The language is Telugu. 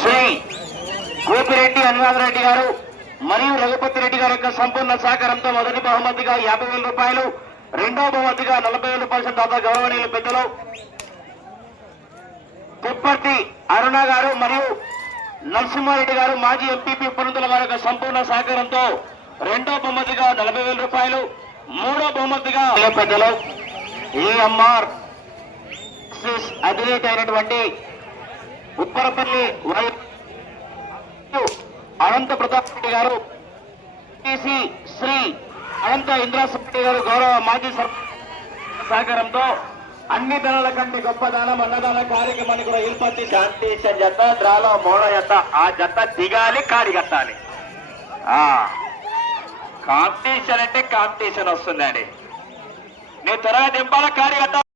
శ్రీ గోపిరెడ్డి అనురాధరెడ్డి గారు మరియు రఘుపతి రెడ్డి గారి యొక్క సంపూర్ణ సహకారంతో మొదటి బహుమతిగా 50,000 రూపాయలు, రెండో బహుమతిగా 40,000 రూపాయల దాత గౌరవనీయులు పెద్దలు పుప్పర్తి అరుణ గారు మరియు నరసింహారెడ్డి గారు మాజీ ఎంపీపీ పురంతుల వారి యొక్క సంపూర్ణ సహకారంతో రెండో బహుమతిగా 40,000 రూపాయలు, మూడో బహుమతిగా పెద్దలు ఈఎంఆర్ అధినేత అయినటువంటి ఉప్పరపల్లి అనంత ప్రతాప్ రెడ్డి గారు, శ్రీ అనంత ఇంద్రారెడ్డి గారు గౌరవ మాజీ సహకారంతో అన్ని ధనల కంటే గొప్ప దానం అన్నదాన కార్యక్రమాన్ని కూడా ఏర్పాటు శాంతిషన్ జత డ్రాలో మోడ జత ఆ జత దిగాలి కాడి కట్టాలి. కాంపిటీషన్ అంటే కాంపిటీషన్ వస్తుందండి. నేను త్వరగా దింపాల కాడి కట్టాలి.